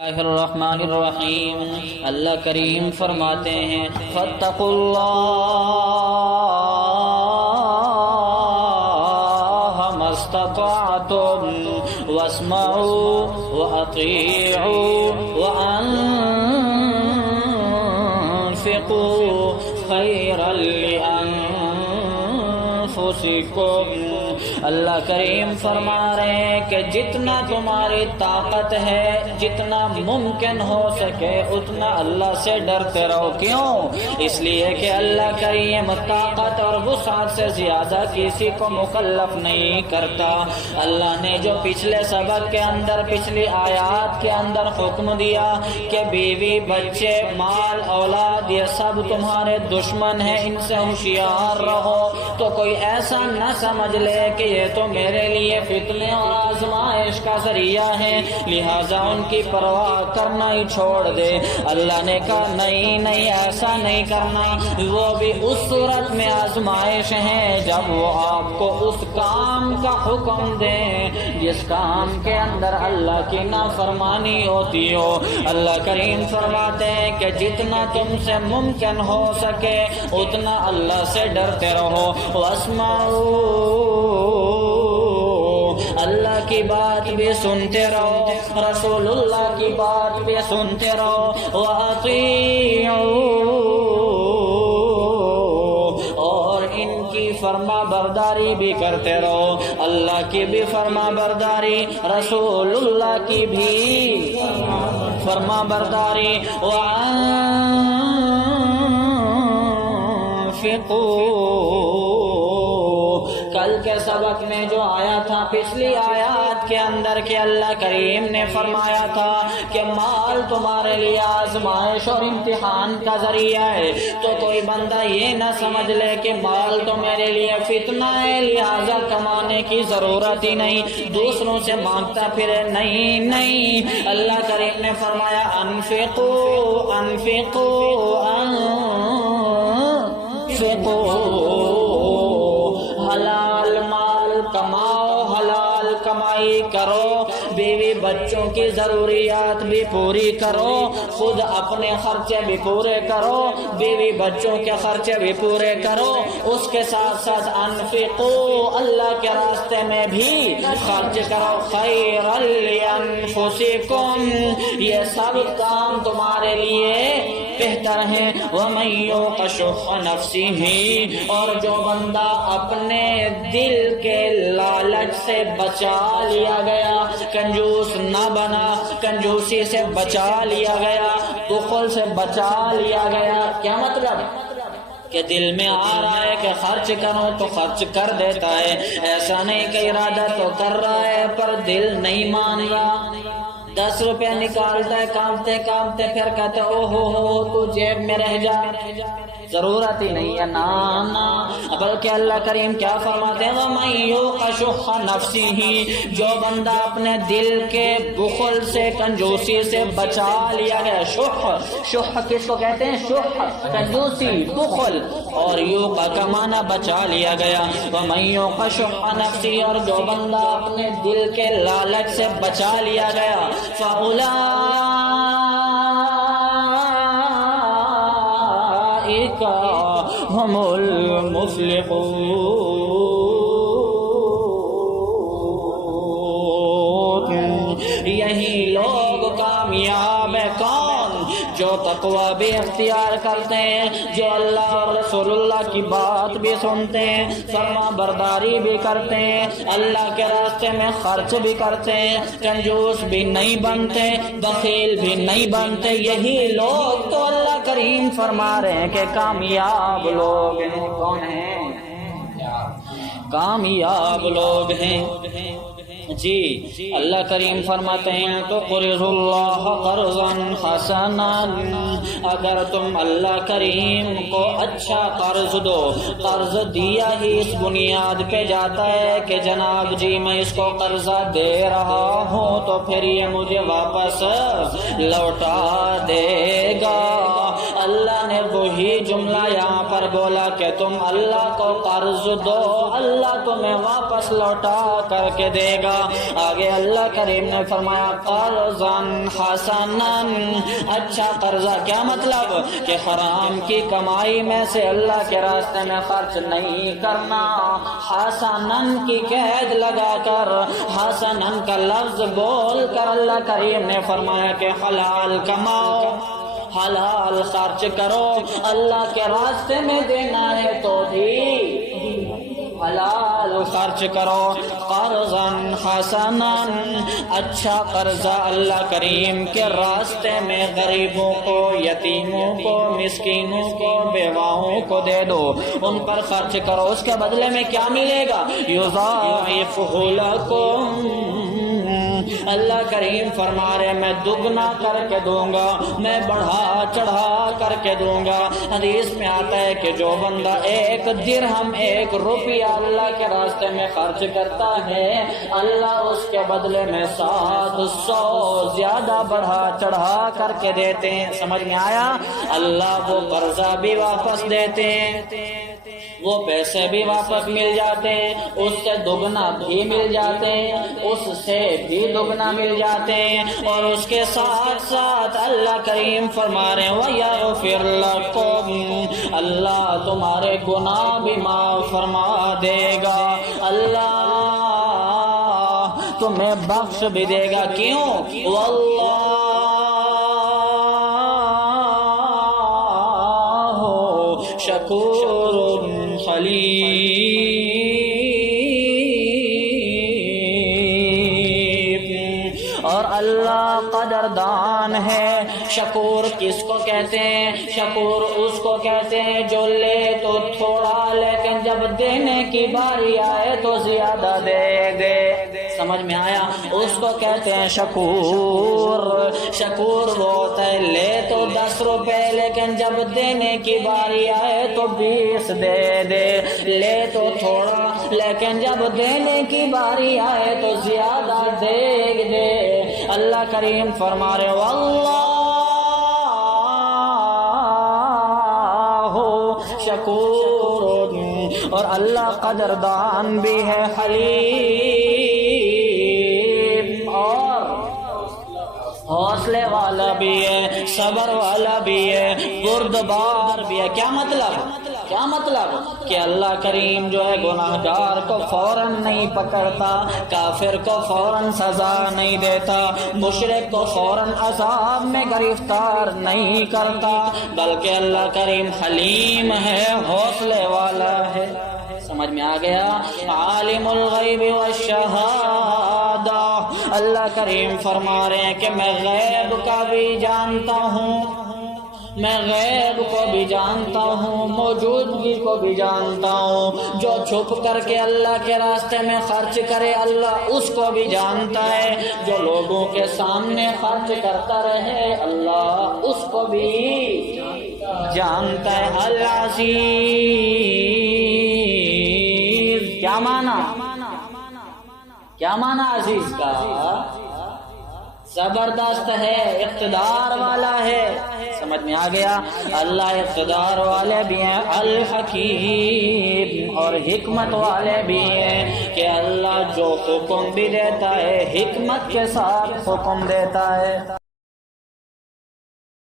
اللہ الرحمن الرحیم۔ اللہ کریم فرماتے ہیں فاتقوا اللہ ما استطعتم واسمعوا واطیعوا وانفقوا خیرا لانفسکم۔ اللہ کریم فرما رہے ہیں کہ جتنا تمہاری طاقت ہے، جتنا ممکن ہو سکے اتنا اللہ سے ڈرتے رہو۔ کیوں؟ اس لیے کہ اللہ کریم طاقت اور وسعت سے زیادہ کسی کو مکلف نہیں کرتا۔ اللہ نے جو پچھلے سبق کے اندر، پچھلی آیات کے اندر حکم دیا کہ بیوی، بچے، مال، اولاد یہ سب تمہارے دشمن ہیں، ان سے ہوشیار رہو، تو کوئی ایسا نہ سمجھ لے کہ یہ تو میرے لیے فتنے اور آزمائش کا ذریعہ ہے، لہذا ان کی پرواہ کرنا ہی چھوڑ دے۔ اللہ نے کہا نہیں نہیں، ایسا نہیں کرنا، وہ بھی اس صورت میں آزمائش ہے جب وہ آپ کو اس کام کا حکم دیں جس کام کے اندر اللہ کی نافرمانی ہوتی ہو۔ اللہ کریم فرماتے ہیں کہ جتنا تم سے ممکن ہو سکے اتنا اللہ سے ڈرتے رہو۔ واسمعوا، اللہ کی بات بھی سنتے رہو، رسول اللہ کی بات بھی سنتے رہو، وَأَطِيعُوا، اور ان کی فرما برداری بھی کرتے رہو، اللہ کی بھی فرما برداری، رسول اللہ کی بھی فرما برداری، وَأَنفِقُوا۔ کل کے سبق میں جو آیا تھا، پچھلی آیات کے اندر کہ اللہ کریم نے فرمایا تھا کہ مال تمہارے لیے آزمائش اور امتحان کا ذریعہ ہے، تو کوئی بندہ یہ نہ سمجھ لے کہ مال تو میرے لیے فتنہ ہے لہذا کمانے کی ضرورت ہی نہیں، دوسروں سے مانگتا پھرے۔ نہیں نہیں، اللہ کریم نے فرمایا انفقوا انفقوا انفقوا، حلال مال کماؤ، حلال کمائی کرو، بیوی بچوں کی ضروریات بھی پوری کرو، خود اپنے خرچے بھی پورے کرو، بیوی بچوں کے خرچے بھی پورے کرو، اس کے ساتھ ساتھ انفقوا، اللہ کے راستے میں بھی خرچ کرو، خیرا لانفسکم، یہ سب کام تمہارے لیے بہتر ہیں۔ وَمَن يُوقَ شُحَّ نَفْسِهِ، اور جو بندہ اپنے دل کے لالچ سے بچا لیا گیا، کنجوس نہ بنا، کنجوسی سے بچا لیا گیا، بخل سے بچا لیا گیا۔ کیا مطلب؟ کہ دل میں آ رہا ہے کہ خرچ کرو تو خرچ کر دیتا ہے، ایسا نہیں کہ ارادہ تو کر رہا ہے پر دل نہیں مان رہا۔ 10 روپے نکالتا ہے کامتے کامتے، پھر کہتے او ہو تو جیب میں رہ جا، ضرورت ہی نہیں ہے۔ نا نا، بلکہ اللہ کریم کیا فرماتے ہیں وَمَن يُوقَ شُحَّ نَفْسِهِ، جو بندہ اپنے دل کے بخل سے، کنجوسی سے بچا لیا گیا۔ شح کس کو کہتے ہیں؟ شح کنجوسی، بخل، اور یوقا کا معنی بچا لیا گیا۔ وَمَن يُوقَ شُحَّ نَفْسِهِ، اور جو بندہ اپنے دل کے لالچ سے بچا لیا گیا، فَأُولَٰئِكَ هُمُ الْمُفْلِحُونَ، یہی لوگ کامیاب ہیں۔ کون؟ جو تقوی بھی اختیار کرتے ہیں، جو اللہ اور رسول اللہ کی بات بھی سنتے ہیں، فرما برداری بھی کرتے ہیں، اللہ کے راستے میں خرچ بھی کرتے ہیں، کنجوس بھی نہیں بنتے، بخیل بھی نہیں بنتے، یہی لوگ تو اللہ کریم فرما رہے ہیں کہ کامیاب لوگ ہیں۔ کون ہیں؟ کامیاب لوگ ہیں۔ جی اللہ کریم فرماتے ہیں تو قرض اللہ قرضا حسنا، اگر تم اللہ کریم کو اچھا قرض دو، قرض دیا ہی اس بنیاد پہ جاتا ہے کہ جناب جی میں اس کو قرضہ دے رہا ہوں تو پھر یہ مجھے واپس لوٹا دے گا۔ اللہ نے ہی جملہ یہاں پر بولا کہ تم اللہ کو قرض دو، اللہ تمہیں واپس لوٹا کر کے دے گا۔ آگے اللہ کریم نے فرمایا قرضا حسنا، اچھا قرضہ، کیا مطلب کہ حرام کی کمائی میں سے اللہ کے راستے میں خرچ نہیں کرنا، حسنا کی قید لگا کر، حسنا کا لفظ بول کر اللہ کریم نے فرمایا کہ حلال کماؤ، حلال خرچ کرو، اللہ کے راستے میں دینا ہے تو بھی حلال خرچ کرو۔ قرضا حسنا، اچھا قرضہ اللہ کریم کے راستے میں غریبوں کو، یتیموں کو، مسکینوں کو، بیواؤں کو دے دو، ان پر خرچ کرو، اس کے بدلے میں کیا ملے گا؟ یضاعفہ لکم، اللہ کریم فرما رہے میں دگنا کر کے دوں گا، میں بڑھا چڑھا کر کے دوں گا۔ حدیث میں آتا ہے کہ جو بندہ 1 درہم 1 روپیہ اللہ کے راستے میں خرچ کرتا ہے، اللہ اس کے بدلے میں 700 زیادہ بڑھا چڑھا کر کے دیتے ہیں۔ سمجھ میں آیا؟ اللہ وہ قرضہ بھی واپس دیتے ہیں، وہ پیسے بھی واپس مل جاتے ہیں، اس سے دگنا بھی مل جاتے ہیں، اس سے بھی دگنا مل جاتے ہیں، اور اس کے ساتھ ساتھ اللہ کریم فرما رہے ہیں وَيَغْفِرْ لَكُمْ، اللہ تمہارے گناہ بھی معاف فرما دے گا، اللہ تمہیں بخش بھی دے گا۔ کیوں؟ واللہ شکور حلیم، اور اللہ قدردان ہے۔ شکور کس کو کہتے ہیں؟ شکور اس کو کہتے ہیں جو لے تو تھوڑا لیکن جب دینے کی باری آئے تو زیادہ دے دے۔ سمجھ میں آیا؟ اس کو کہتے ہیں شکور۔ شکور وہ ہوتا ہے لے تو 10 روپے لیکن جب دینے کی باری آئے تو 20 دے دے، لے تو تھوڑا لیکن جب دینے کی باری آئے تو زیادہ دے دے۔ اللہ کریم فرما رہے واللہ شکور، اور اللہ قدردان بھی ہے، حلیم اور حوصلے والا بھی ہے، صبر والا بھی ہے، بردبار بھی ہے۔ کیا مطلب؟ کیا مطلب؟ کہ اللہ کریم جو ہے گناہ گار کو فوراً نہیں پکڑتا، کافر کو فوراً سزا نہیں دیتا، مشرک کو فوراً عذاب میں گرفتار نہیں کرتا، بلکہ اللہ کریم حلیم ہے، حوصلے والا ہے۔ سمجھ میں آ گیا؟ عالم الغیب والشہادہ، اللہ کریم فرما رہے ہیں کہ میں غیب کا بھی جانتا ہوں، میں غیب کو بھی جانتا ہوں، موجودگی کو بھی جانتا ہوں، جو چھپ کر کے اللہ کے راستے میں خرچ کرے اللہ اس کو بھی جانتا ہے، جو لوگوں کے سامنے خرچ کرتا رہے اللہ اس کو بھی جانتا ہے۔ العزیز، کیا معنی؟ کیا معنی عزیز کا؟ زبردست ہے، اقتدار والا ہے۔ سمجھ میں آ گیا؟ اللہ اقتدار والے بھی ہیں، الحکیم، اور حکمت والے بھی ہیں کہ اللہ جو حکم بھی دیتا ہے حکمت کے ساتھ حکم دیتا ہے۔